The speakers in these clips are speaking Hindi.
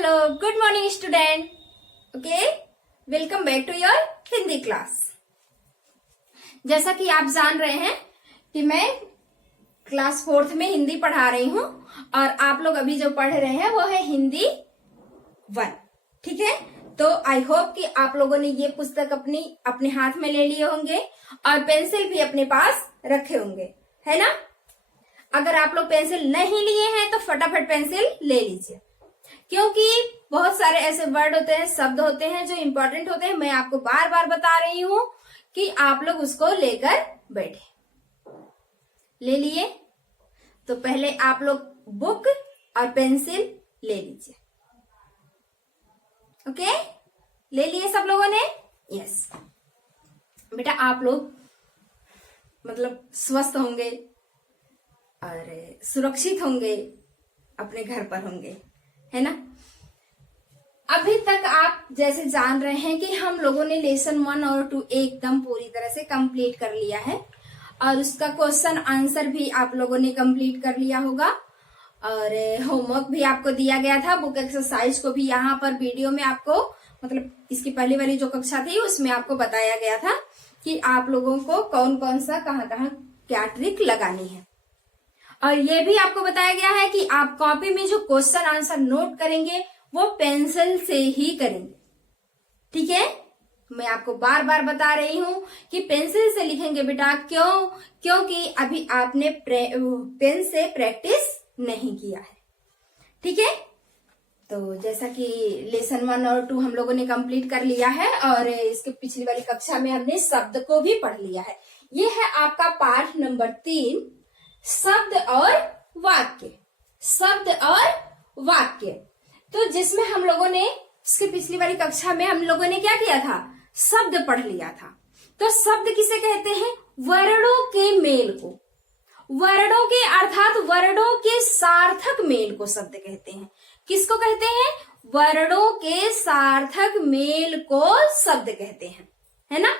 Hello, good morning student. Okay, welcome back to your Hindi class. जैसा कि आप जान रहे हैं कि मैं क्लास 4th में हिंदी पढ़ा रही हूं और आप लोग अभी जो पढ़ रहे हैं वो है हिंदी 1। ठीक है, तो आई होप कि आप लोगों ने ये पुस्तक अपने हाथ में ले लिए होंगे और पेंसिल भी अपने पास रखे होंगे, है ना। अगर आप लोग पेंसिल नहीं लिए हैं तो फटाफट पेंसिल ले लीजिए, क्योंकि बहुत सारे ऐसे वर्ड होते हैं, शब्द होते हैं जो इंपॉर्टेंट होते हैं। मैं आपको बार बार बता रही हूं कि आप लोग उसको लेकर बैठे। ले लिए तो पहले आप लोग बुक और पेंसिल ले लीजिए। ओके, ले लिए सब लोगों ने? यस बेटा, आप लोग मतलब स्वस्थ होंगे और सुरक्षित होंगे, अपने घर पर होंगे, है ना। अभी तक आप जैसे जान रहे हैं कि हम लोगों ने लेसन 1 और 2 एकदम पूरी तरह से कंप्लीट कर लिया है और उसका क्वेश्चन आंसर भी आप लोगों ने कंप्लीट कर लिया होगा और होमवर्क भी आपको दिया गया था। बुक एक्सरसाइज को भी यहाँ पर वीडियो में आपको मतलब इसकी पहली वाली जो कक्षा थी उसमें आपको बताया गया था कि आप लोगों को कौन कौन सा कहाँ क्या ट्रिक लगानी है। और ये भी आपको बताया गया है कि आप कॉपी में जो क्वेश्चन आंसर नोट करेंगे वो पेंसिल से ही करेंगे। ठीक है, मैं आपको बार बार बता रही हूं कि पेंसिल से लिखेंगे बेटा। क्योंकि अभी आपने पेन से प्रैक्टिस नहीं किया है। ठीक है, तो जैसा कि लेसन 1 और 2 हम लोगों ने कंप्लीट कर लिया है और इसके पिछली वाली कक्षा में हमने शब्द को भी पढ़ लिया है। ये है आपका पाठ नंबर 3, शब्द और वाक्य। शब्द और वाक्य, तो जिसमें हम लोगों ने इसके पिछली वाली कक्षा में हम लोगों ने क्या किया था? शब्द पढ़ लिया था। तो शब्द किसे कहते हैं? वर्णों के मेल को, वर्णों के अर्थात वर्णों के सार्थक मेल को शब्द कहते हैं। किसको कहते हैं? वर्णों के सार्थक मेल को शब्द कहते हैं, है ना।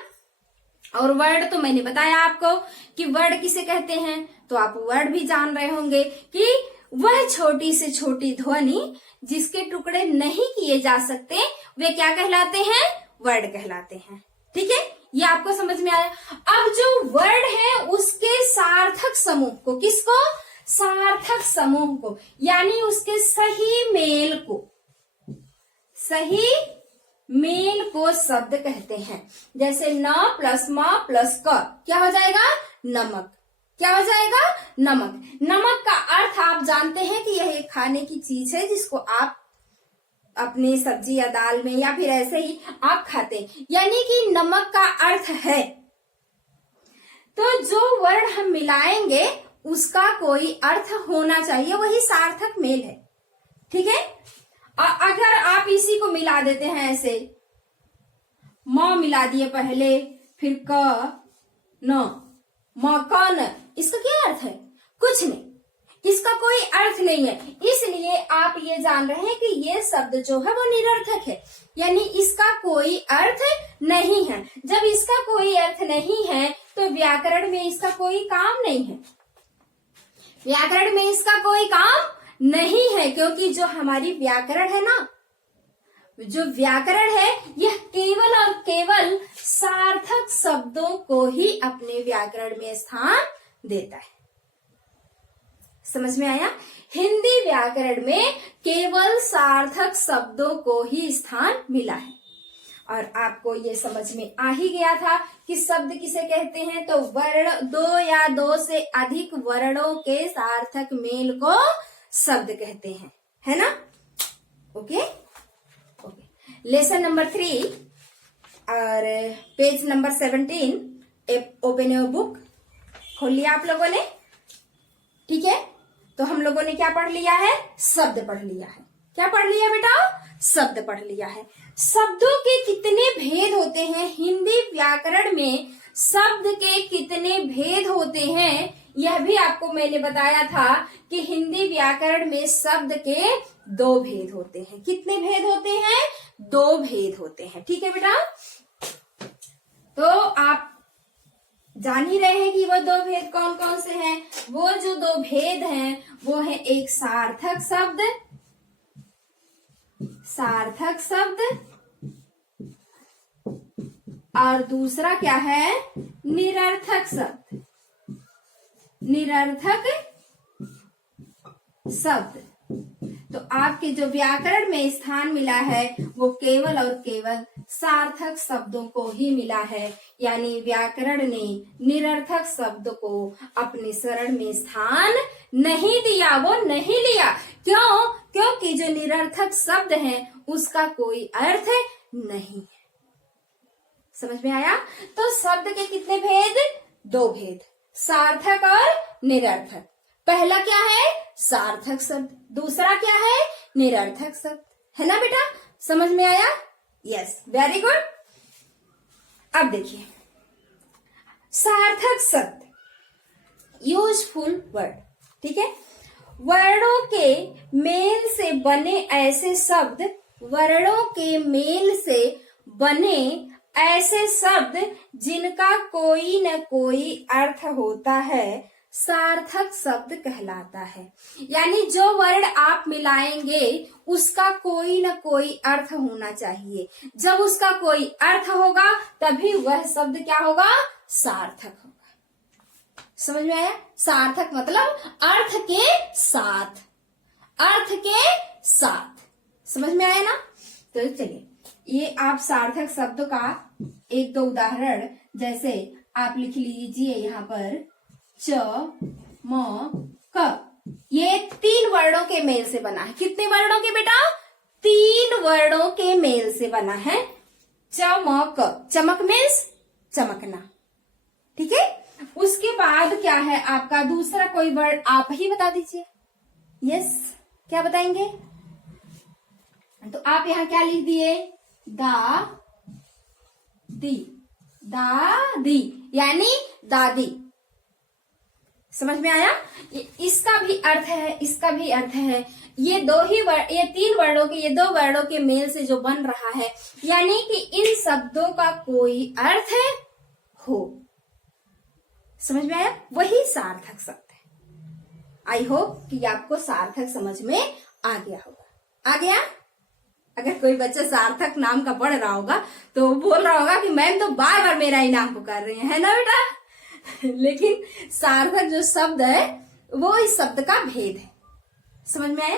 और वर्ड तो मैंने बताया आपको कि वर्ड किसे कहते हैं, तो आप वर्ड भी जान रहे होंगे कि वह छोटी से छोटी ध्वनि जिसके टुकड़े नहीं किए जा सकते वे क्या कहलाते हैं? वर्ड कहलाते हैं। ठीक है, ये आपको समझ में आया। अब जो वर्ड है उसके सार्थक समूह को, किसको? सार्थक समूह को, यानी उसके सही मेल को, सही मेल को शब्द कहते हैं। जैसे न प्लस म प्लस क क्या हो जाएगा? नमक। क्या हो जाएगा? नमक। नमक का अर्थ आप जानते हैं कि यह एक खाने की चीज है जिसको आप अपने सब्जी या दाल में या फिर ऐसे ही आप खाते हैं, यानी कि नमक का अर्थ है। तो जो वर्ण हम मिलाएंगे उसका कोई अर्थ होना चाहिए, वही सार्थक मेल है। ठीक है, अगर आप इसी को मिला देते हैं ऐसे, म मिला दिए पहले फिर क न, मकान, इसका क्या अर्थ है? कुछ नहीं, इसका कोई अर्थ नहीं है। इसलिए आप ये जान रहे हैं कि ये शब्द जो है वो निरर्थक है, यानी इसका कोई अर्थ नहीं है। जब इसका कोई अर्थ नहीं है तो व्याकरण में इसका कोई काम नहीं है। व्याकरण में इसका कोई काम नहीं है, क्योंकि जो हमारी व्याकरण है ना, जो व्याकरण है यह केवल और केवल सार्थक शब्दों को ही अपने व्याकरण में स्थान देता है। समझ में आया? हिंदी व्याकरण में केवल सार्थक शब्दों को ही स्थान मिला है। और आपको ये समझ में आ ही गया था कि शब्द किसे कहते हैं, तो वर्ण, 2 या 2 से अधिक वर्णों के सार्थक मेल को शब्द कहते हैं, है ना। ओके, लेसन नंबर 3 और page number 17, open your book. खोल लिया आप लोगों ने? ठीक है, तो हम लोगों ने क्या पढ़ लिया है? शब्द पढ़ लिया है। क्या पढ़ लिया बेटा? शब्द पढ़ लिया है। शब्दों के कितने भेद होते हैं हिंदी व्याकरण में, शब्द के कितने भेद होते हैं यह भी आपको मैंने बताया था कि हिंदी व्याकरण में शब्द के 2 भेद होते हैं। कितने भेद होते हैं? 2 भेद होते हैं। ठीक है बेटा, तो आप जान ही रहे हैं कि वो 2 भेद कौन कौन से हैं। वो जो 2 भेद हैं वो है एक सार्थक शब्द सार्थक शब्द और दूसरा क्या है, निरर्थक शब्द। निरर्थक शब्द। तो आपके जो व्याकरण में स्थान मिला है वो केवल और केवल सार्थक शब्दों को ही मिला है, यानी व्याकरण ने निरर्थक शब्द को अपने शरण में स्थान नहीं दिया, वो नहीं लिया। क्यों? क्योंकि जो निरर्थक शब्द है उसका कोई अर्थ नहीं है। समझ में आया? तो शब्द के कितने भेद? दो भेद, सार्थक और निरर्थक। पहला क्या है? सार्थक शब्द। दूसरा क्या है? निरर्थक शब्द। है ना बेटा? समझ में आया? Yes, very good. अब देखिए, सार्थक शब्द, यूजफुल वर्ड। ठीक है, वर्णों के मेल से बने ऐसे शब्द, वर्णों के मेल से बने ऐसे शब्द जिनका कोई न कोई अर्थ होता है, सार्थक शब्द कहलाता है। यानी जो वर्ण आप मिलाएंगे उसका कोई न कोई अर्थ होना चाहिए। जब उसका कोई अर्थ होगा तभी वह शब्द क्या होगा? सार्थक होगा। समझ में आया? सार्थक मतलब अर्थ के साथ, अर्थ के साथ। समझ में आया ना? तो चलिए, ये आप सार्थक शब्द का एक दो उदाहरण, जैसे आप लिख लीजिए यहाँ पर च म क, ये 3 वर्णों के मेल से बना है। कितने वर्णों के बेटा? 3 वर्णों के मेल से बना है। चमक, चमक मीन्स चमकना। ठीक है, उसके बाद क्या है आपका दूसरा कोई वर्ड? आप ही बता दीजिए। यस, क्या बताएंगे? तो आप यहाँ क्या लिख दिए? दा दी, दादी यानी दादी। समझ में आया? इसका भी अर्थ है, इसका भी अर्थ है। ये दो ही वर्ड, ये 3 वर्णों के, ये 2 वर्णों के मेल से जो बन रहा है, यानी कि इन शब्दों का कोई अर्थ हो। समझ में आया? वही सार्थक शब्द है। आई होप कि आपको सार्थक समझ में आ गया होगा। आ गया? अगर कोई बच्चा सार्थक नाम का पढ़ रहा होगा तो वो बोल रहा होगा कि मैम तो बार बार मेरा ही नाम पुकार रही है ना बेटा? लेकिन सार्थक जो शब्द है वो इस शब्द का भेद है। समझ में आया?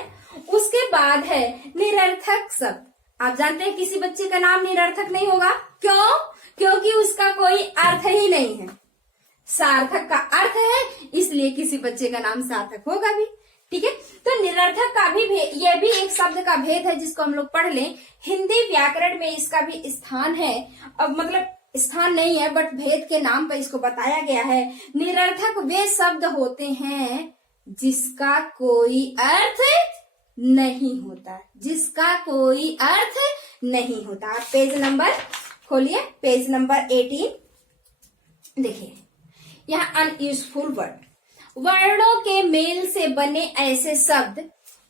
उसके बाद है निरर्थक शब्द। आप जानते हैं किसी बच्चे का नाम निरर्थक नहीं होगा। क्यों? क्योंकि उसका कोई अर्थ ही नहीं है। सार्थक का अर्थ है, इसलिए किसी बच्चे का नाम सार्थक होगा भी। ठीक है, तो निरर्थक का भी यह भी एक शब्द का भेद है जिसको हम लोग पढ़ लें। हिंदी व्याकरण में इसका भी स्थान है, अब मतलब स्थान नहीं है बट भेद के नाम पर इसको बताया गया है। निरर्थक वे शब्द होते हैं जिसका कोई अर्थ नहीं होता, जिसका कोई अर्थ नहीं होता। आप पेज नंबर खोलिए, पेज नंबर 18 देखिए, यहाँ अनयूजफुल वर्ड, वर्णों के मेल से बने ऐसे शब्द,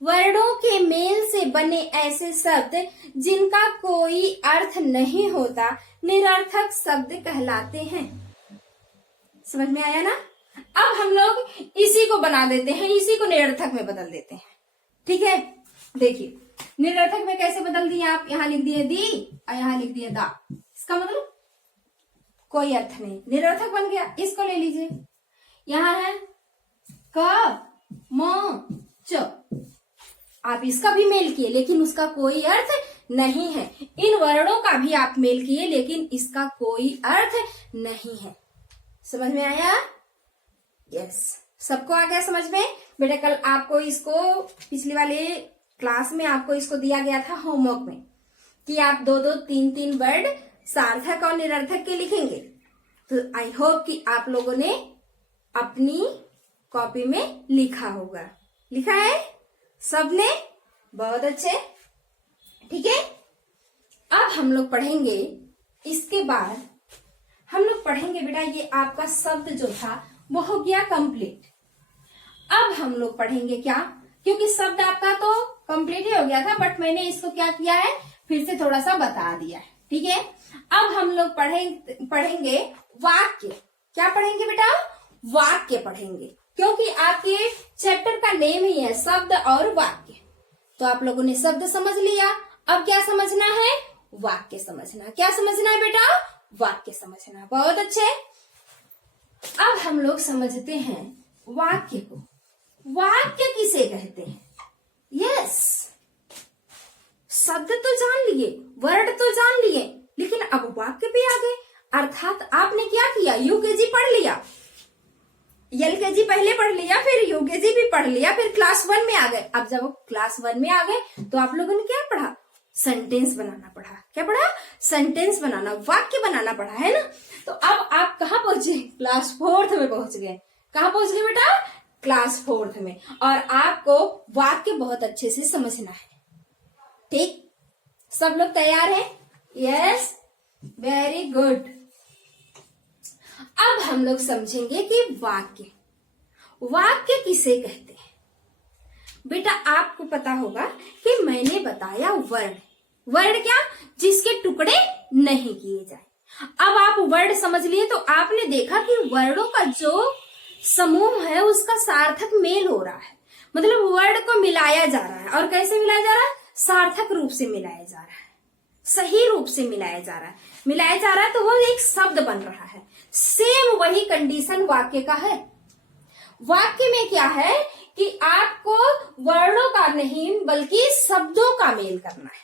वर्णों के मेल से बने ऐसे शब्द जिनका कोई अर्थ नहीं होता, निरर्थक शब्द कहलाते हैं। समझ में आया ना? अब हम लोग इसी को बना देते हैं, इसी को निरर्थक में बदल देते हैं। ठीक है, देखिए निरर्थक में कैसे बदल दिए आप? यहाँ लिख दिए दी और यहाँ लिख दिए दा। इसका मतलब कोई अर्थ नहीं, निरर्थक बन गया। इसको ले लीजिए, यहाँ है क म च, आप इसका भी मेल किए लेकिन उसका कोई अर्थ नहीं है। इन वर्णों का भी आप मेल किए लेकिन इसका कोई अर्थ नहीं है। समझ में आया? यस, सबको आ गया समझ में? बेटा कल आपको इसको पिछली वाले क्लास में आपको इसको दिया गया था होमवर्क में कि आप 2-2, 3-3 वर्ड सार्थक और निरर्थक के लिखेंगे। तो आई होप कि आप लोगों ने अपनी कॉपी में लिखा होगा। लिखा है सबने? बहुत अच्छे। ठीक है, अब हम लोग पढ़ेंगे, इसके बाद हम लोग पढ़ेंगे बेटा, ये आपका शब्द जो था वो हो गया कंप्लीट। अब हम लोग पढ़ेंगे क्या, क्योंकि शब्द आपका तो कंप्लीट ही हो गया था बट मैंने इसको क्या किया है, फिर से थोड़ा सा बता दिया है। ठीक है, अब हम लोग पढ़ेंगे वाक्य। क्या पढ़ेंगे बेटा? वाक्य पढ़ेंगे, क्योंकि आपके चैप्टर का नेम ही है शब्द और वाक्य। तो आप लोगों ने शब्द समझ लिया, अब क्या समझना है? वाक्य समझना। क्या समझना है बेटा? वाक्य समझना। बहुत अच्छे। अब हम लोग समझते हैं वाक्य को। वाक्य किसे कहते हैं? यस, शब्द तो जान लिए, वर्ड तो जान लिए, लेकिन अब वाक्य पे आ गए। अर्थात आपने क्या किया? यूकेजी पढ़ लिया, एलकेजी पहले पढ़ लिया, फिर यूकेजी भी पढ़ लिया, फिर क्लास 1 में आ गए। अब जब क्लास 1 में आ गए तो आप लोगों ने क्या पढ़ा? सेंटेंस बनाना पढ़ा। क्या पढ़ा? सेंटेंस बनाना, वाक्य बनाना पढ़ा, है ना? तो अब आप कहाँ पहुंचे? क्लास 4th में पहुंच गए। कहाँ पहुंच गए बेटा? क्लास 4th में। और आपको वाक्य बहुत अच्छे से समझना है। ठीक, सब लोग तैयार हैं? Yes, very good. अब हम लोग समझेंगे कि वाक्य, वाक्य किसे कहते हैं। बेटा आपको पता होगा कि मैंने बताया वर्ड। वर्ड क्या? जिसके टुकड़े नहीं किए जाए। अब आप वर्ड समझ लिए तो आपने देखा कि वर्डों का जो समूह है उसका सार्थक मेल हो रहा है। मतलब वर्ड को मिलाया जा रहा है। और कैसे मिलाया जा रहा है? सार्थक रूप से मिलाया जा रहा है, सही रूप से मिलाया जा रहा है। मिलाया जा रहा है तो वो एक शब्द बन रहा है। सेम वही कंडीशन वाक्य का है। वाक्य में क्या है कि आपको वर्णों का नहीं बल्कि शब्दों का मेल करना है।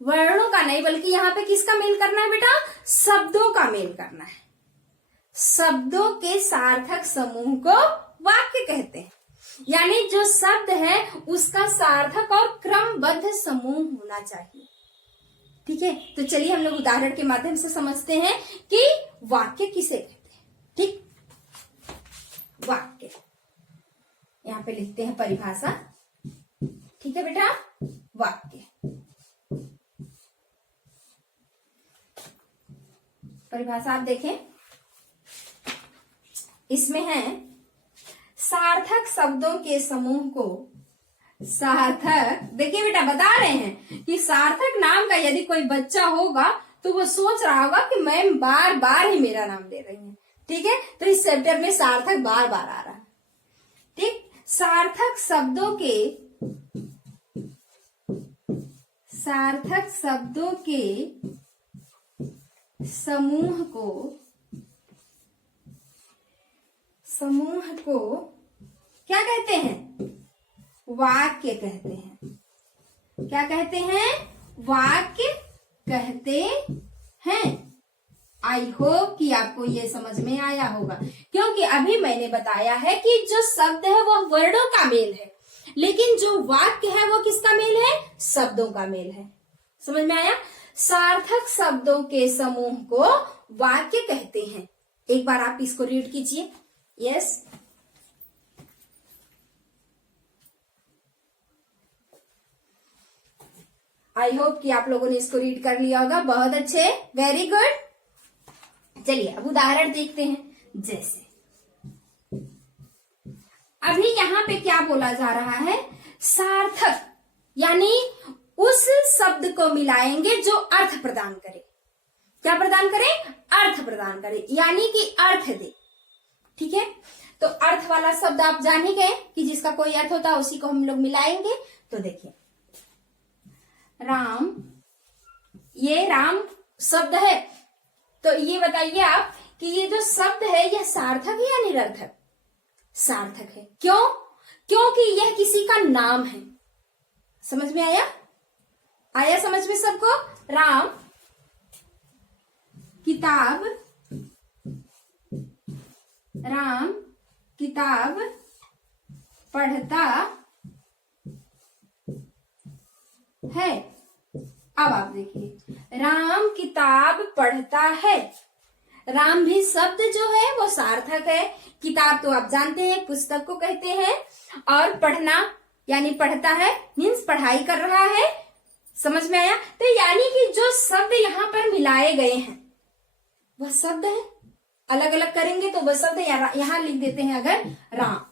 वर्णों का नहीं बल्कि यहाँ पे किसका मेल करना है बेटा? शब्दों का मेल करना है। शब्दों के सार्थक समूह को वाक्य कहते हैं। यानी जो शब्द है उसका सार्थक और क्रमबद्ध समूह होना चाहिए। ठीक है, तो चलिए हम लोग उदाहरण के माध्यम से समझते हैं कि वाक्य किसे कहते हैं। ठीक, वाक्य यहां पे लिखते हैं परिभाषा। ठीक है बेटा, वाक्य परिभाषा आप देखें, इसमें है सार्थक शब्दों के समूह को सार्थक। देखिए बेटा बता रहे हैं कि सार्थक नाम का यदि कोई बच्चा होगा तो वो सोच रहा होगा कि मैम बार बार ही मेरा नाम ले रही है। ठीक है, तो इस चैप्टर में सार्थक बार बार आ रहा है। ठीक, सार्थक शब्दों के समूह को क्या कहते हैं? वाक्य कहते हैं। क्या कहते हैं? वाक्य कहते हैं। आई होप कि आपको ये समझ में आया होगा, क्योंकि अभी मैंने बताया है कि जो शब्द है वो वर्डों का मेल है, लेकिन जो वाक्य है वो किसका मेल है? शब्दों का मेल है। समझ में आया? सार्थक शब्दों के समूह को वाक्य कहते हैं। एक बार आप इसको रीड कीजिए। यस, आई होप कि आप लोगों ने इसको रीड कर लिया होगा। बहुत अच्छे, वेरी गुड। चलिए अब उदाहरण देखते हैं। जैसे अभी यहाँ पे क्या बोला जा रहा है? सार्थक, यानी उस शब्द को मिलाएंगे जो अर्थ प्रदान करे। क्या प्रदान करे? अर्थ प्रदान करे, यानी कि अर्थ दे। ठीक है, तो अर्थ वाला शब्द आप जान ही गए कि जिसका कोई अर्थ होता है उसी को हम लोग मिलाएंगे। तो देखिए राम, ये राम शब्द है, तो ये बताइए आप कि ये जो शब्द है यह सार्थक है या निरर्थक? सार्थक है। क्यों? क्योंकि यह किसी का नाम है। समझ में आया? आया समझ में सबको? राम किताब, राम किताब पढ़ता है। अब आप देखिए, राम किताब पढ़ता है। राम भी शब्द जो है वो सार्थक है। किताब तो आप जानते हैं पुस्तक को कहते हैं, और पढ़ना यानी पढ़ता है मीन्स पढ़ाई कर रहा है। समझ में आया? तो यानी कि जो शब्द यहाँ पर मिलाए गए हैं वह शब्द है। अलग अलग करेंगे तो वह शब्द यहाँ लिख देते हैं। अगर राम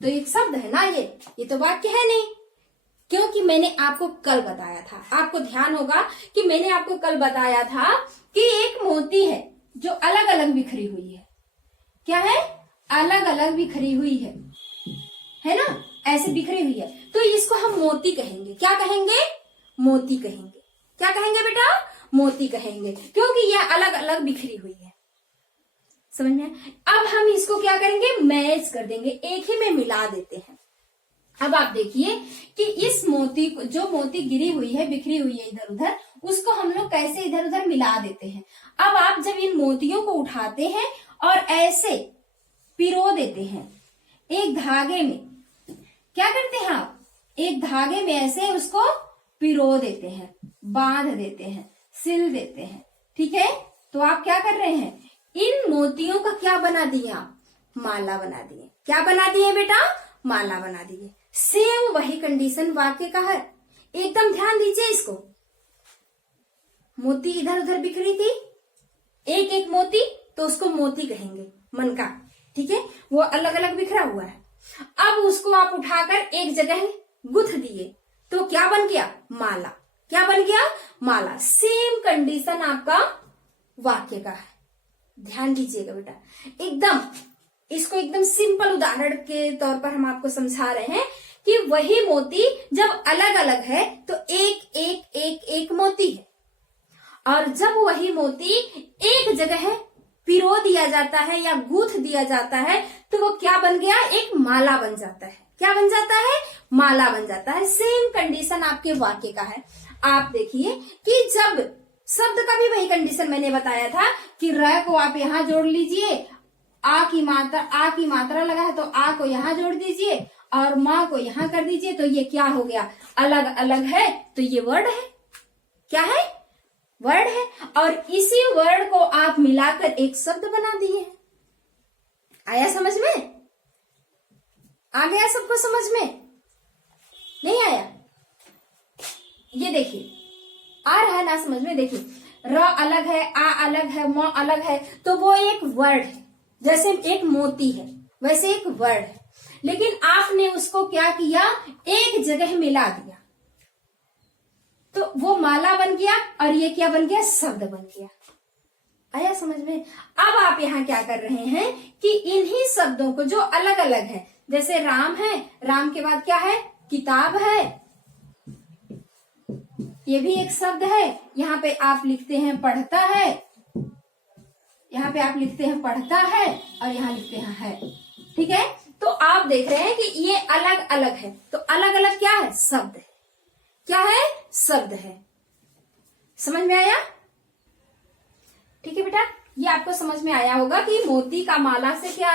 तो एक शब्द है ना, ये तो वाक्य है नहीं, क्योंकि मैंने आपको कल बताया था। आपको ध्यान होगा कि मैंने आपको कल बताया था कि एक मोती है जो अलग अलग बिखरी हुई है। क्या है? अलग अलग बिखरी हुई है ना? ऐसे बिखरी हुई है, तो इसको हम मोती कहेंगे। क्या कहेंगे? मोती कहेंगे। क्या कहेंगे बेटा? मोती कहेंगे, क्योंकि यह अलग अलग बिखरी हुई है। समझ में? अब हम इसको क्या करेंगे? मैच कर देंगे, एक ही में मिला देते हैं। अब आप देखिए कि इस मोती को, जो मोती गिरी हुई है, बिखरी हुई है इधर उधर, उसको हम लोग कैसे इधर उधर मिला देते हैं। अब आप जब इन मोतियों को उठाते हैं और ऐसे पिरो देते हैं एक धागे में, क्या करते हैं आप? एक धागे में ऐसे उसको पिरो देते हैं, बांध देते हैं, सिल देते हैं। ठीक है, तो आप क्या कर रहे हैं? इन मोतियों का क्या बना दिए आप? माला बना दिए। क्या बना दिए बेटा? माला बना दिए। सेम वही कंडीशन वाक्य का है, एकदम ध्यान दीजिए इसको। मोती इधर उधर बिखरी थी, एक एक मोती, तो उसको मोती कहेंगे, मन का। ठीक है, वो अलग अलग बिखरा हुआ है। अब उसको आप उठाकर एक जगह गुथ दिए, तो क्या बन गया? माला। क्या बन गया? माला। सेम कंडीशन आपका वाक्य का है, ध्यान दीजिएगा बेटा। एकदम इसको एकदम सिंपल उदाहरण के तौर पर हम आपको समझा रहे हैं कि वही मोती जब अलग अलग है तो एक एक एक एक मोती है, और जब वही मोती एक जगह पिरो दिया जाता है या गूंथ दिया जाता है तो वो क्या बन गया? एक माला बन जाता है। क्या बन जाता है? माला बन जाता है। सेम कंडीशन आपके वाक्य का है। आप देखिए कि जब शब्द का भी वही कंडीशन मैंने बताया था कि र को आप यहां जोड़ लीजिए, आ की मात्रा लगा है तो आ को यहां जोड़ दीजिए और माँ को यहां कर दीजिए, तो ये क्या हो गया? अलग अलग है, तो ये वर्ड है। क्या है? वर्ड है। और इसी वर्ड को आप मिलाकर एक शब्द बना दिए। आया समझ में? आ गया सबको समझ में? नहीं आया? ये देखिए, आ रहा है ना समझ में? देखिए, र अलग है, आ अलग है, म अलग है, तो वो एक वर्ड है। जैसे एक मोती है वैसे एक वर्ड है, लेकिन आपने उसको क्या किया? एक जगह मिला दिया, तो वो माला बन गया और ये क्या बन गया? शब्द बन गया। आया समझ में? अब आप यहाँ क्या कर रहे हैं कि इन्हीं शब्दों को जो अलग अलग है, जैसे राम है, राम के बाद क्या है? किताब है, ये भी एक शब्द है। यहाँ पे आप लिखते हैं पढ़ता है, यहाँ पे आप लिखते हैं पढ़ता है, और यहाँ लिखते हैं है। ठीक है, तो आप देख रहे हैं कि ये अलग अलग है, तो अलग अलग क्या है? शब्द है। क्या है? शब्द है। समझ में आया? ठीक है बेटा, ये आपको समझ में आया होगा कि मोती का माला से क्या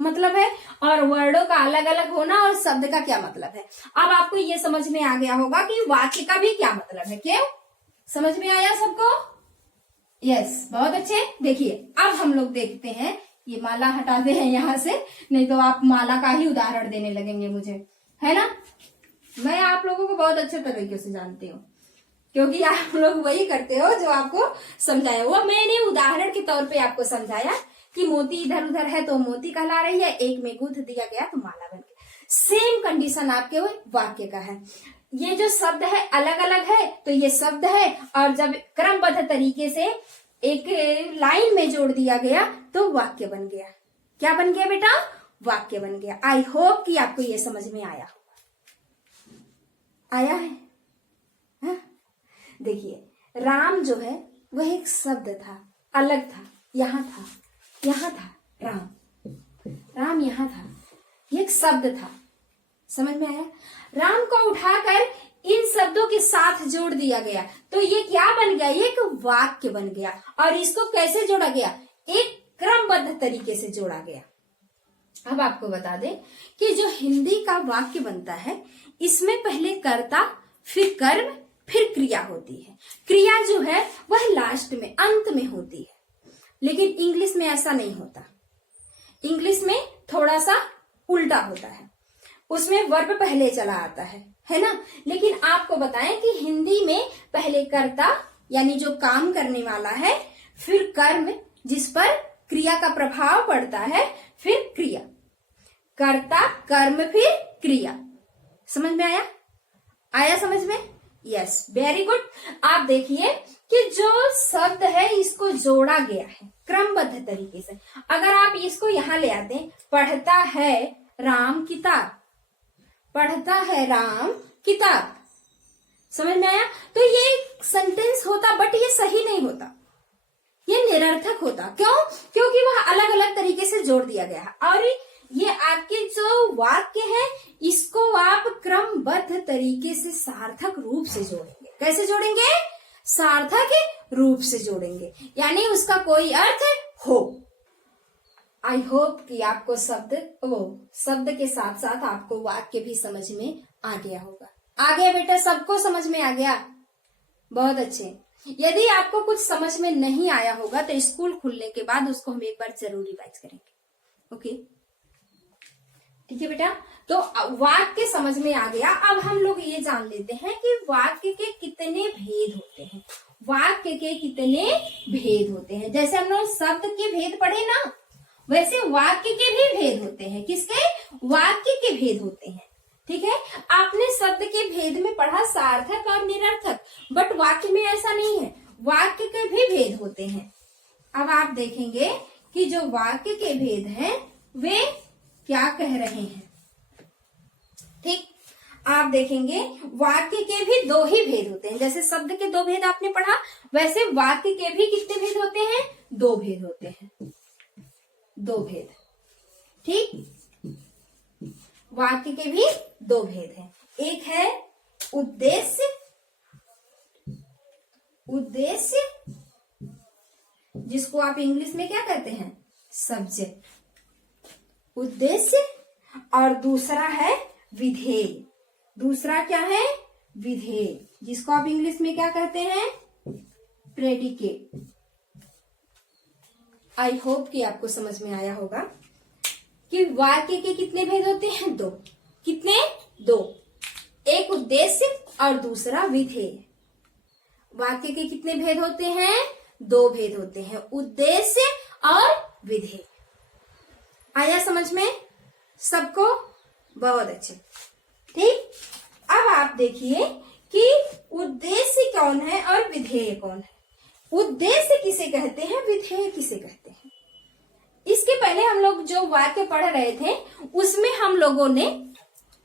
मतलब है और वर्डों का अलग अलग होना और शब्द का क्या मतलब है। अब आपको ये समझ में आ गया होगा कि वाक्य का भी क्या मतलब है। क्यों? समझ में आया सबको? यस, बहुत अच्छे। देखिए, अब हम लोग देखते हैं, ये माला हटाते हैं यहाँ से, नहीं तो आप माला का ही उदाहरण देने लगेंगे मुझे, है ना? मैं आप लोगों को बहुत अच्छे तरीके से जानती हूँ, क्योंकि आप लोग वही करते हो जो आपको समझाया हुआ। मैंने उदाहरण के तौर पे आपको समझाया कि मोती इधर उधर है तो मोती कहला रही है, एक में गूंथ दिया गया तो माला बन गया। सेम कंडीशन आपके वाक्य का है। ये जो शब्द है अलग अलग है तो ये शब्द है, और जब क्रमबद्ध तरीके से एक लाइन में जोड़ दिया गया तो वाक्य बन गया। क्या बन गया बेटा? वाक्य बन गया। आई होप कि आपको ये समझ में आया होगा। आया है? देखिए, राम जो है वह एक शब्द था, अलग था, यहाँ था, यहाँ था राम, राम यहाँ था, ये एक शब्द था। समझ में आया? राम को उठाकर इन शब्दों के साथ जोड़ दिया गया तो ये क्या बन गया? एक वाक्य बन गया। और इसको कैसे जोड़ा गया? एक क्रमबद्ध तरीके से जोड़ा गया। अब आपको बता दें कि जो हिंदी का वाक्य बनता है इसमें पहले कर्ता, फिर कर्म, फिर क्रिया होती है। क्रिया जो है वह लास्ट में, अंत में होती है, लेकिन इंग्लिश में ऐसा नहीं होता। इंग्लिश में थोड़ा सा उल्टा होता है, उसमें वर्ब पहले चला आता है ना? लेकिन आपको बताएं कि हिंदी में पहले कर्ता यानी जो काम करने वाला है, फिर कर्म जिस पर क्रिया का प्रभाव पड़ता है, फिर क्रिया। कर्ता, कर्म, फिर क्रिया। समझ में आया? आया समझ में? Yes, very good. आप देखिए कि जो शब्द है इसको जोड़ा गया है क्रमबद्ध तरीके से। अगर आप इसको यहां ले आते, पढ़ता है राम किताब, पढ़ता है राम किताब। समझ में आया? तो ये सेंटेंस होता बट ये सही नहीं होता, ये निरर्थक होता। क्यों? क्योंकि वह अलग अलग तरीके से जोड़ दिया गया है और ये आपके जो वाक्य है इसको आप क्रमबद्ध तरीके से सार्थक रूप से जोड़ेंगे। कैसे जोड़ेंगे? सार्थक रूप से जोड़ेंगे, यानी उसका कोई अर्थ हो। आई होप कि आपको शब्द के साथ साथ आपको वाक्य भी समझ में आ गया होगा। आ गया बेटा? सबको समझ में आ गया? बहुत अच्छे। यदि आपको कुछ समझ में नहीं आया होगा तो स्कूल खुलने के बाद उसको हम एक बार जरूर रिवाइज करेंगे। ओके, ठीक है बेटा? तो वाक्य समझ में आ गया। अब हम लोग ये जान लेते हैं कि वाक्य के कितने भेद होते हैं। वाक्य के कितने भेद होते हैं? जैसे हम लोग शब्द के भेद पढ़े ना, वैसे वाक्य के भी भेद होते हैं। किसके? वाक्य के भेद होते हैं। ठीक है, आपने शब्द के भेद में पढ़ा सार्थक और निरर्थक, बट वाक्य में ऐसा नहीं है, वाक्य के भी भेद होते हैं। अब आप देखेंगे कि जो वाक्य के भेद हैं वे क्या कह रहे हैं। ठीक, आप देखेंगे वाक्य के भी दो ही भेद होते हैं। जैसे शब्द के दो भेद आपने पढ़ा, वैसे वाक्य के भी कितने भेद होते हैं? दो भेद होते हैं, दो भेद। ठीक, वाक्य के भी दो भेद हैं। एक है उद्देश्य, जिसको आप इंग्लिश में क्या कहते हैं? सब्जेक्ट, उद्देश्य। और दूसरा है विधेय। दूसरा क्या है? विधेय, जिसको आप इंग्लिश में क्या कहते हैं? प्रेडिकेट। आई होप कि आपको समझ में आया होगा कि वाक्य के कितने भेद होते हैं? दो। कितने? दो। एक उद्देश्य और दूसरा विधेय। वाक्य के कितने भेद होते हैं? दो भेद होते हैं, उद्देश्य और विधेय। आया समझ में सबको? बहुत अच्छे। ठीक, अब आप देखिए कि उद्देश्य कौन है और विधेय कौन है। उद्देश्य किसे कहते हैं, विधेय किसे कहते हैं? इसके पहले हम लोग जो वाक्य पढ़ रहे थे उसमें हम लोगों ने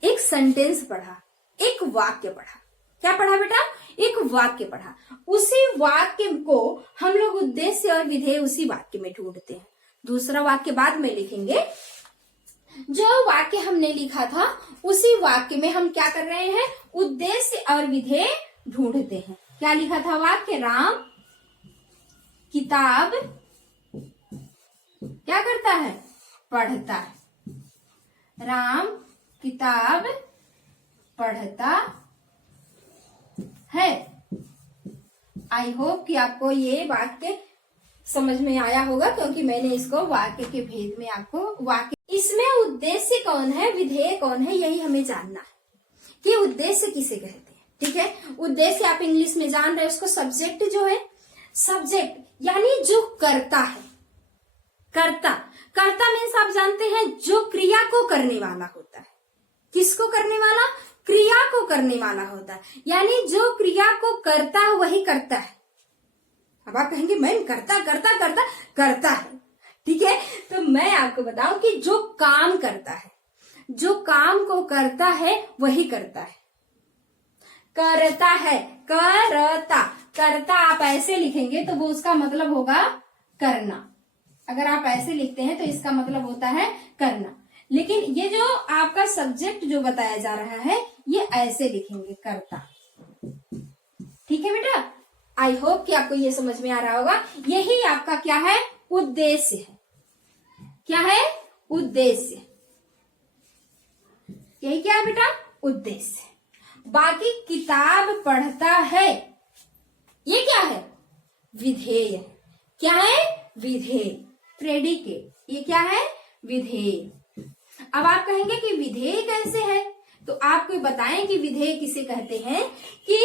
एक सेंटेंस पढ़ा, एक वाक्य पढ़ा। क्या पढ़ा बेटा? एक वाक्य पढ़ा। उसी वाक्य को हम लोग उद्देश्य और विधेय उसी वाक्य में ढूंढते हैं। दूसरा वाक्य बाद में लिखेंगे। जो वाक्य हमने लिखा था उसी वाक्य में हम क्या कर रहे हैं? उद्देश्य और विधेय ढूंढते हैं। क्या लिखा था वाक्य? राम किताब क्या करता है? पढ़ता है। राम किताब पढ़ता है। आई होप कि आपको ये वाक्य समझ में आया होगा, क्योंकि मैंने इसको वाक्य के भेद में आपको वाक्य, इसमें उद्देश्य कौन है, विधेय कौन है, यही हमें जानना है कि उद्देश्य किसे कहते हैं। ठीक है, उद्देश्य आप इंग्लिश में जान रहे हैं, उसको सब्जेक्ट जो है, सब्जेक्ट यानी जो करता है। कर्ता मीन्स आप जानते हैं जो क्रिया को करने वाला होता है। किसको करने वाला? क्रिया को करने वाला होता है, यानी जो क्रिया को करता है वही करता है। अब आप कहेंगे मैम करता है। ठीक है, तो मैं आपको बताऊं कि जो काम करता है, जो काम को करता है वही करता है। करता है, करता आप ऐसे लिखेंगे तो वो उसका मतलब होगा करना। अगर आप ऐसे लिखते हैं तो इसका मतलब होता है करना, लेकिन ये जो आपका सब्जेक्ट जो बताया जा रहा है ये ऐसे लिखेंगे, करता। ठीक है बेटा, आई होप कि आपको ये समझ में आ रहा होगा। यही आपका क्या है? उद्देश्य है। क्या है? उद्देश्य। यही क्या है बेटा? उद्देश्य। बाकी किताब पढ़ता है, ये क्या है? विधेय। क्या है? विधेय, प्रेडिकेट। ये क्या है? विधेय। अब आप कहेंगे कि विधेय कैसे है, तो आपको बताएं कि विधेय किसे कहते हैं, कि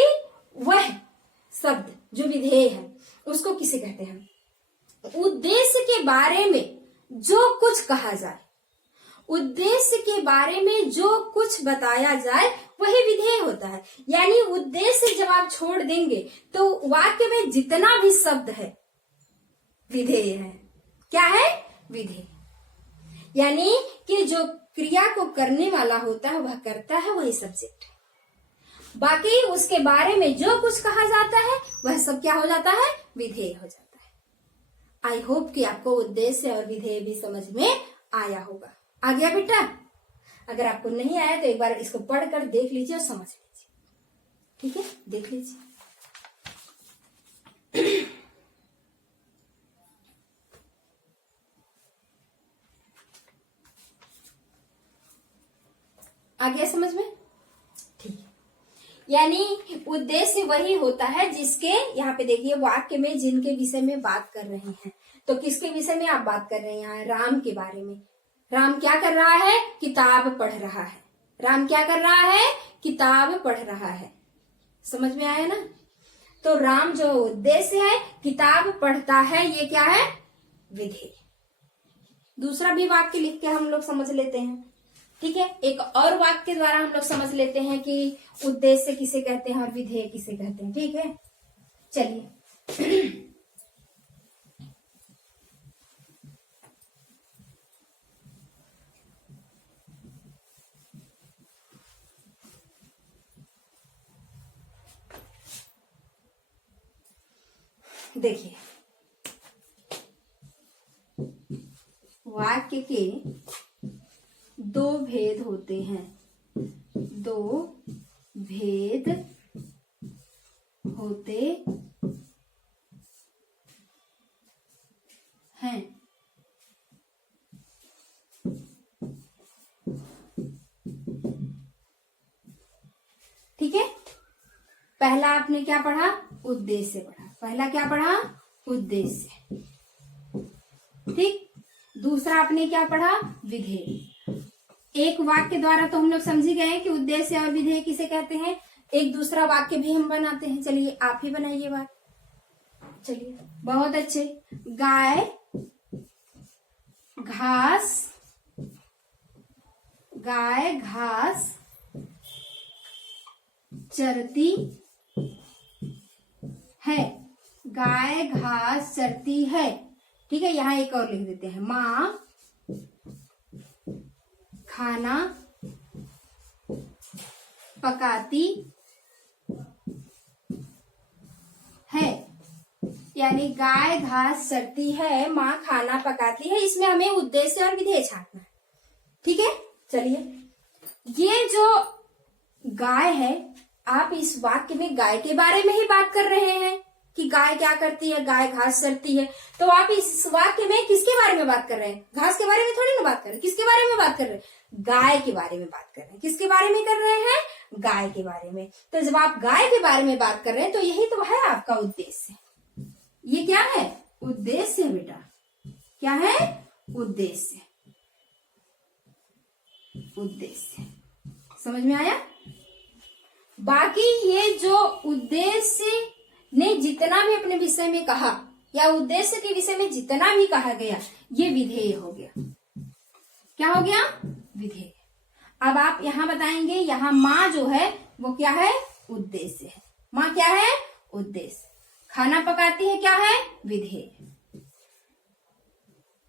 वह शब्द जो विधेय है उसको किसे कहते हैं? उद्देश्य के बारे में जो कुछ कहा जाए, उद्देश्य के बारे में जो कुछ बताया जाए वही विधेय होता है। यानी उद्देश्य जब आप छोड़ देंगे तो वाक्य में जितना भी शब्द है विधेय है। क्या है? विधेय। यानी कि जो क्रिया को करने वाला होता है वह करता है, वही सब्जेक्ट है। बाकी उसके बारे में जो कुछ कहा जाता है वह सब क्या हो जाता है, विधेय हो जाता है। आई होप कि आपको उद्देश्य और विधेय भी समझ में आया होगा। आ गया बेटा? अगर आपको नहीं आया तो एक बार इसको पढ़कर देख लीजिए और समझ लीजिए। ठीक है, देख लीजिए। आ गया समझ में? ठीक है। यानी उद्देश्य वही होता है जिसके, यहाँ पे देखिए वाक्य में जिनके विषय में बात कर रहे हैं। तो किसके विषय में आप बात कर रहे हैं? यहाँ राम के बारे में। राम क्या कर रहा है? किताब पढ़ रहा है। राम क्या कर रहा है? किताब पढ़ रहा है। समझ में आया ना? तो राम जो उद्देश्य है, किताब पढ़ता है, ये क्या है? विधेय। दूसरा भी वाक्य लिख के हम लोग समझ लेते हैं। ठीक है, एक और वाक्य के द्वारा हम लोग समझ लेते हैं कि उद्देश्य किसे कहते हैं और विधेय किसे कहते हैं। ठीक है, चलिए। देखिए, वाक्य के दो भेद होते हैं। दो भेद होते हैं। ठीक है, पहला आपने क्या पढ़ा? उद्देश्य पढ़ा। पहला क्या पढ़ा? उद्देश्य। ठीक, दूसरा आपने क्या पढ़ा? विधेय। एक वाक्य द्वारा तो हम लोग समझ ही गए कि उद्देश्य और विधेय किसे कहते हैं। एक दूसरा वाक्य भी हम बनाते हैं। चलिए आप ही बनाइए बात। चलिए, बहुत अच्छे। गाय घास, गाय घास चरती है। गाय घास चरती है। ठीक है, यहां एक और लिख देते हैं। माँ खाना पकाती है। यानी गाय घास चरती है, माँ खाना पकाती है। इसमें हमें उद्देश्य और विधेय छांटना है। ठीक है, चलिए। ये जो गाय है, आप इस वाक्य में गाय के बारे में ही बात कर रहे हैं कि गाय क्या करती है? गाय घास चरती है। तो आप इस वाक्य में किसके बारे में बात कर रहे हैं? घास के बारे में थोड़ी ना बात कर रहे हैं। किसके बारे में बात कर रहे हैं? गाय के बारे में बात कर रहे हैं। किसके बारे में कर रहे हैं? गाय के बारे में। तो जब आप गाय के बारे में बात कर रहे हैं तो यही तो है आपका उद्देश्य। ये क्या है? उद्देश्य है बेटा। क्या है? उद्देश्य। उद्देश्य समझ में आया? बाकी ये जो उद्देश्य ने जितना भी अपने विषय में कहा या उद्देश्य के विषय में जितना भी कहा गया, ये विधेय हो गया। क्या हो गया? विधेय। अब आप यहां बताएंगे, यहां माँ जो है वो क्या है? उद्देश्य है। माँ क्या है? उद्देश्य। खाना पकाती है क्या है? विधेय।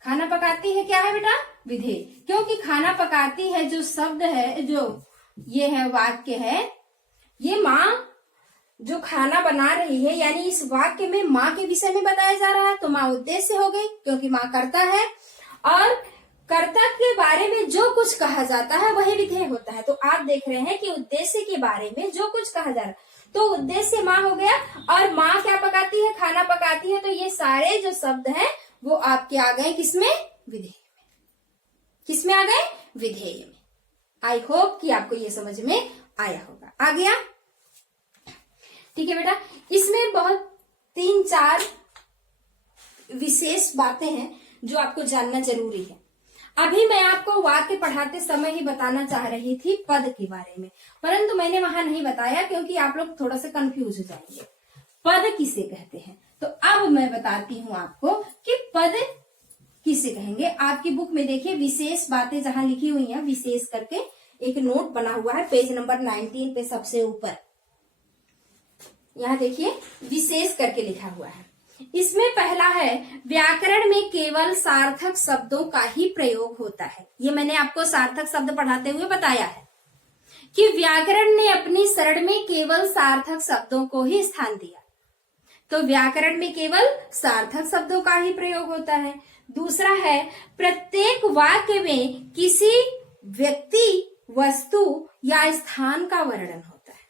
खाना पकाती है क्या है बेटा? विधेय। क्योंकि खाना पकाती है जो शब्द है, जो ये है वाक्य है, ये माँ जो खाना बना रही है, यानी इस वाक्य में माँ के विषय में बताया जा रहा है। तो माँ उद्देश्य हो गई, क्योंकि माँ कर्ता है और कर्ता के बारे में जो कुछ कहा जाता है वही विधेय होता है। तो आप देख रहे हैं कि उद्देश्य के बारे में जो कुछ कहा जा रहा है, तो उद्देश्य माँ हो गया। और माँ क्या पकाती है? खाना पकाती है। तो ये सारे जो शब्द हैं वो आपके आ गए किसमें? विधेय में। किसमें आ गए? विधेय में। आई होप कि आपको ये समझ में आया होगा। आ गया? ठीक है बेटा, इसमें बहुत 3-4 विशेष बातें हैं जो आपको जानना जरूरी है। अभी मैं आपको वाक्य पढ़ाते समय ही बताना चाह रही थी पद के बारे में, परंतु मैंने वहां नहीं बताया क्योंकि आप लोग थोड़ा सा कंफ्यूज हो जाएंगे। पद किसे कहते हैं? तो अब मैं बताती हूँ आपको कि पद किसे कहेंगे। आपकी बुक में देखिए विशेष बातें जहां लिखी हुई है, विशेष करके एक नोट बना हुआ है पेज नंबर 19 पे सबसे ऊपर। यहाँ देखिए विशेष करके लिखा हुआ है। इसमें पहला है व्याकरण में केवल सार्थक शब्दों का ही प्रयोग होता है। ये मैंने आपको सार्थक शब्द पढ़ाते हुए बताया है। कि व्याकरण ने अपनी शरण में केवल सार्थक शब्दों को ही स्थान दिया। तो व्याकरण में केवल सार्थक शब्दों का ही प्रयोग होता है। दूसरा है, प्रत्येक वाक्य में किसी व्यक्ति, वस्तु या स्थान का वर्णन होता है।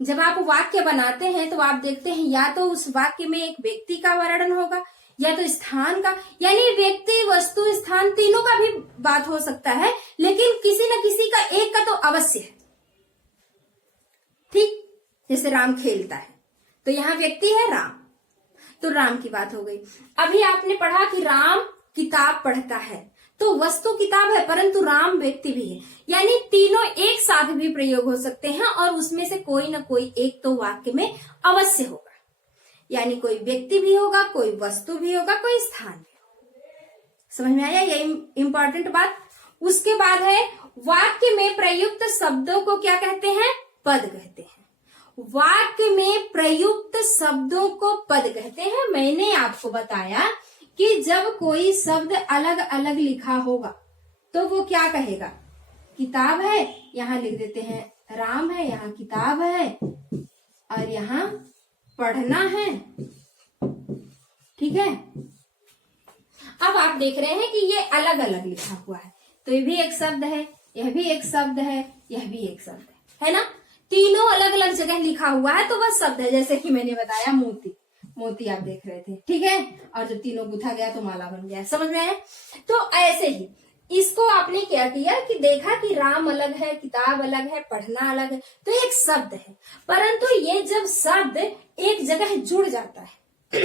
जब आप वाक्य बनाते हैं तो आप देखते हैं या तो उस वाक्य में एक व्यक्ति का वर्णन होगा या तो स्थान का, यानी व्यक्ति, वस्तु, स्थान तीनों का भी बात हो सकता है, लेकिन किसी न किसी का एक का तो अवश्य है। ठीक, जैसे राम खेलता है तो यहाँ व्यक्ति है राम, तो राम की बात हो गई। अभी आपने पढ़ा कि राम किताब पढ़ता है, तो वस्तु किताब है परंतु राम व्यक्ति भी है, यानी तीनों एक साथ भी प्रयोग हो सकते हैं और उसमें से कोई ना कोई एक तो वाक्य में अवश्य होगा, यानी कोई व्यक्ति भी होगा, कोई वस्तु भी होगा, कोई स्थान भी होगा। समझ में आया? ये इंपॉर्टेंट बात। उसके बाद है, वाक्य में प्रयुक्त शब्दों को क्या कहते हैं? पद कहते हैं। वाक्य में प्रयुक्त शब्दों को पद कहते हैं। मैंने आपको बताया कि जब कोई शब्द अलग अलग लिखा होगा तो वो क्या कहेगा? किताब है, यहाँ लिख देते हैं राम है, यहाँ किताब है और यहाँ पढ़ना है। ठीक है, अब आप देख रहे हैं कि ये अलग अलग लिखा हुआ है, तो ये भी एक शब्द है, यह भी एक शब्द है, यह भी एक शब्द है ना? तीनों अलग अलग जगह लिखा हुआ है तो वह शब्द है। जैसे कि मैंने बताया मोती, मोती आप देख रहे थे, ठीक है, और जब तीनों गुथा गया तो माला बन गया। समझ में आया? तो ऐसे ही इसको आपने क्या किया कि देखा कि राम अलग है, किताब अलग है, पढ़ना अलग है, तो एक शब्द है। परंतु ये जब शब्द एक जगह जुड़ जाता है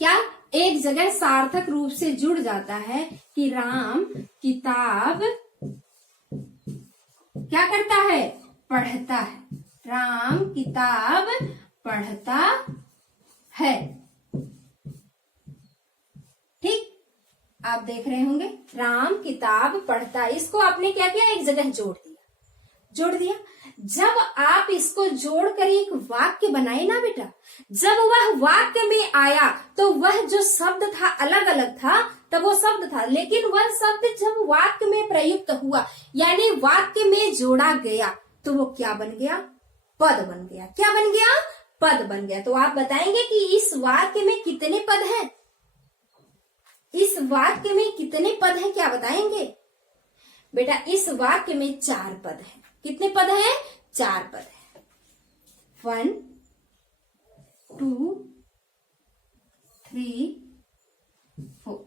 क्या एक जगह सार्थक रूप से जुड़ जाता है कि राम किताब क्या करता है? पढ़ता है। राम किताब पढ़ता है। ठीक, आप देख रहे होंगे राम किताब पढ़ता है, इसको आपने क्या किया? एक जगह जोड़ दिया। जब आप इसको जोड़कर एक वाक्य बनाए ना बेटा, जब वह वाक्य में आया तो वह जो शब्द था अलग अलग था, तब वो शब्द था, लेकिन वह शब्द जब वाक्य में प्रयुक्त हुआ यानी वाक्य में जोड़ा गया तो वो क्या बन गया? पद बन गया। क्या बन गया? पद बन गया। तो आप बताएंगे कि इस वाक्य में कितने पद हैं? इस वाक्य में कितने पद हैं? क्या बताएंगे बेटा? इस वाक्य में 4 पद हैं। कितने पद हैं? 4 पद हैं। 1 2 3 4।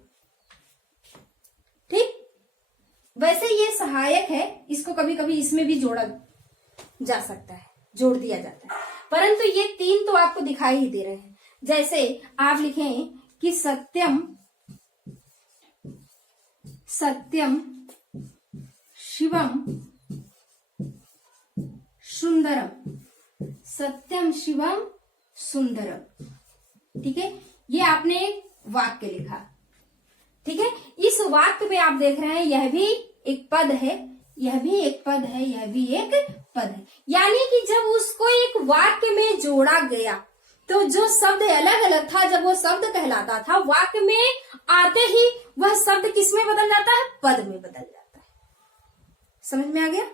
ठीक, वैसे ये सहायक है, इसको कभी कभी इसमें भी जोड़ा जा सकता है, जोड़ दिया जाता है, परंतु ये 3 तो आपको दिखाई ही दे रहे हैं। जैसे आप लिखें कि सत्यम शिवम सुंदरम। सत्यम शिवम सुंदरम। ठीक है, ये आपने एक वाक्य लिखा। ठीक है, इस वाक्य में आप देख रहे हैं यह भी एक पद है, यह भी एक पद है, यह भी एक पद है। यानी कि जब उसको एक वाक्य में जोड़ा गया तो जो शब्द अलग अलग था, जब वो शब्द कहलाता था, वाक्य में आते ही वह शब्द किस में बदल जाता है? पद में बदल जाता है। समझ में आ गया?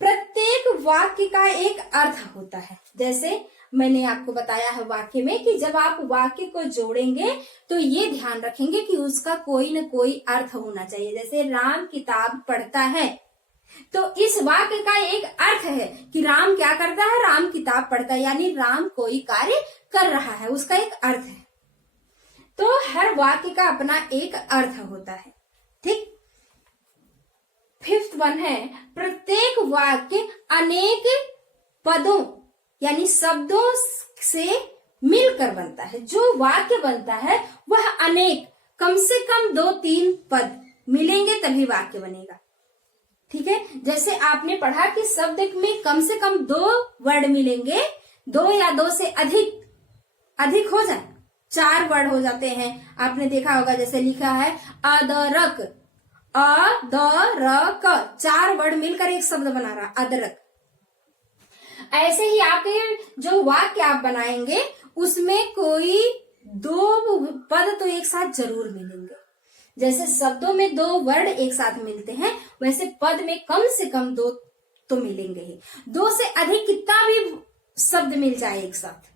प्रत्येक वाक्य का एक अर्थ होता है। जैसे मैंने आपको बताया है वाक्य में कि जब आप वाक्य को जोड़ेंगे तो ये ध्यान रखेंगे कि उसका कोई न कोई अर्थ होना चाहिए। जैसे राम किताब पढ़ता है, तो इस वाक्य का एक अर्थ है कि राम क्या करता है? राम किताब पढ़ता है, यानी राम कोई कार्य कर रहा है, उसका एक अर्थ है। तो हर वाक्य का अपना एक अर्थ होता है। ठीक, 5th वन है, प्रत्येक वाक्य अनेक पदों यानी शब्दों से मिलकर बनता है। जो वाक्य बनता है वह अनेक, कम से कम 2-3 पद मिलेंगे तभी वाक्य बनेगा। ठीक है, जैसे आपने पढ़ा कि शब्द में कम से कम 2 वर्ड मिलेंगे, 2 या 2 से अधिक हो जाए, 4 वर्ड हो जाते हैं। आपने देखा होगा, जैसे लिखा है अदरक, अदरक, 4 वर्ड मिलकर एक शब्द बना रहा अदरक। ऐसे ही आपके जो वाक्य आप बनाएंगे उसमें कोई 2 पद तो एक साथ जरूर मिलेंगे। जैसे शब्दों में 2 वर्ड एक साथ मिलते हैं, वैसे पद में कम से कम 2 तो मिलेंगे ही। 2 से अधिक कितना भी शब्द मिल जाए एक साथ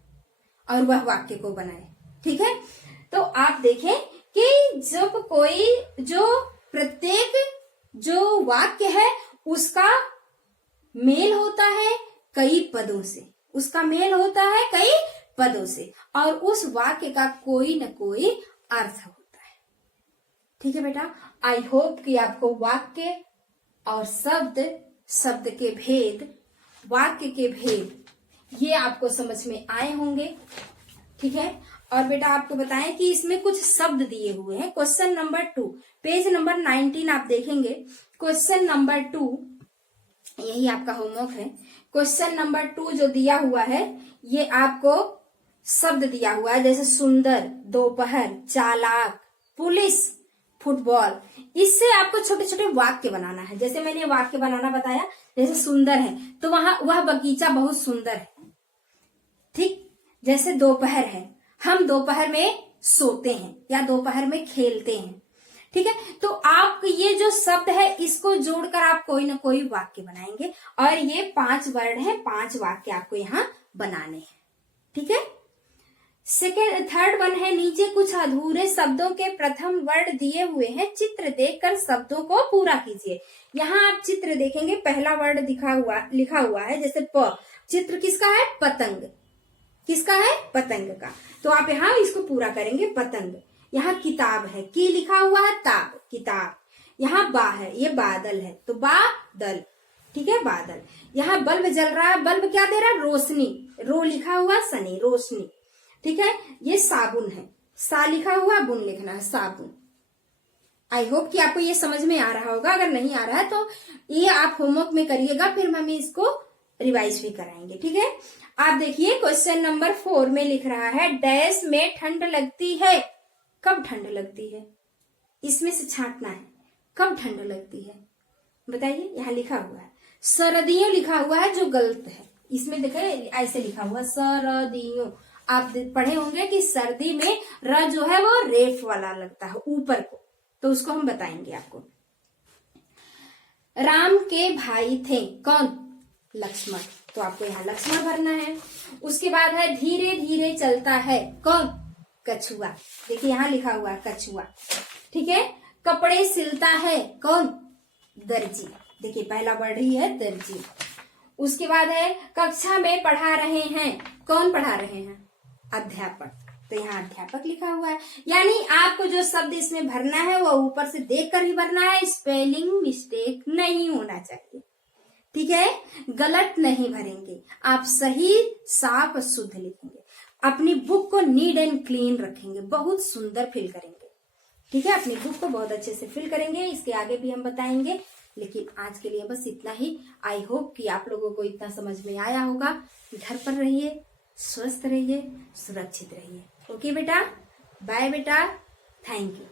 और वह वाक्य को बनाए। ठीक है, तो आप देखें कि जब कोई जो प्रत्येक जो वाक्य है उसका मेल होता है कई पदों से, उसका मेल होता है कई पदों से, और उस वाक्य का कोई न कोई अर्थ होता है। ठीक है बेटा, आई होप कि आपको वाक्य और शब्द के भेद, वाक्य के भेद ये आपको समझ में आए होंगे। ठीक है, और बेटा आपको बताएं कि इसमें कुछ शब्द दिए हुए हैं। क्वेश्चन नंबर 2 पेज नंबर 19 आप देखेंगे। क्वेश्चन नंबर 2 यही आपका होमवर्क है। क्वेश्चन नंबर 2 जो दिया हुआ है ये आपको शब्द दिया हुआ है, जैसे सुंदर, दोपहर, चालाक, पुलिस, फुटबॉल। इससे आपको छोटे छोटे वाक्य बनाना है। जैसे मैंने वाक्य बनाना बताया, जैसे सुंदर है तो वहां वह बगीचा बहुत सुंदर है। ठीक, जैसे दोपहर है, हम दोपहर में सोते हैं या दोपहर में खेलते हैं। ठीक है, तो आप ये जो शब्द है इसको जोड़कर आप कोई ना कोई वाक्य बनाएंगे, और ये 5 वर्ड है, 5 वाक्य आपको यहाँ बनाने हैं। ठीक है, थर्ड वन है, नीचे कुछ अधूरे शब्दों के प्रथम वर्ड दिए हुए हैं, चित्र देखकर शब्दों को पूरा कीजिए। यहाँ आप चित्र देखेंगे, पहला वर्ड लिखा हुआ है, जैसे प। चित्र किसका है? पतंग। किसका है? पतंग का। तो आप यहाँ इसको पूरा करेंगे, पतंग। यहाँ किताब है, की लिखा हुआ है, ताब, किताब। यहाँ बा है, ये बादल है, तो बादल। ठीक है, बादल। यहाँ बल्ब जल रहा है, बल्ब क्या दे रहा है? रोशनी। रो लिखा हुआ, सनी, रोशनी। ठीक है, ये साबुन है, सा लिखा हुआ, बुन लिखना है, साबुन। आई होप कि आपको ये समझ में आ रहा होगा। अगर नहीं आ रहा है तो ये आप होमवर्क में करिएगा, फिर हम इसको रिवाइज भी कराएंगे। ठीक है, आप देखिए क्वेश्चन नंबर 4 में लिख रहा है, डैश में ठंड लगती है। कब ठंड लगती है? इसमें से छांटना है, कब ठंड लगती है बताइए। यहाँ लिखा हुआ है सर्दियों लिखा हुआ है, जो गलत है। इसमें देखिए ऐसे लिखा हुआ सर्दियों। आप पढ़े होंगे कि सर्दी में र जो है वो रेफ वाला लगता है ऊपर को, तो उसको हम बताएंगे आपको। राम के भाई थे कौन? लक्ष्मण। तो आपको यहाँ लक्ष्मण भरना है। उसके बाद है धीरे धीरे चलता है कौन? कछुआ। देखिए यहाँ लिखा हुआ है कछुआ। ठीक है, कपड़े सिलता है कौन? दर्जी। देखिए पहला वर्ड ही है दर्जी। उसके बाद है कक्षा में पढ़ा रहे हैं, कौन पढ़ा रहे हैं? अध्यापक। तो यहाँ अध्यापक लिखा हुआ है। यानी आपको जो शब्द इसमें भरना है वो ऊपर से देखकर ही भरना है, स्पेलिंग मिस्टेक नहीं होना चाहिए। ठीक है, गलत नहीं भरेंगे, आप सही साफ शुद्ध लिखेंगे। अपनी बुक को नीट एंड क्लीन रखेंगे, बहुत सुंदर फिल करेंगे। ठीक है, अपनी बुक को बहुत अच्छे से फिल करेंगे, इसके आगे भी हम बताएंगे। लेकिन आज के लिए बस इतना ही। आई होप कि आप लोगों को इतना समझ में आया होगा। घर पर रहिए, स्वस्थ रहिए, सुरक्षित रहिए। ओके बेटा, बाय बेटा, थैंक यू।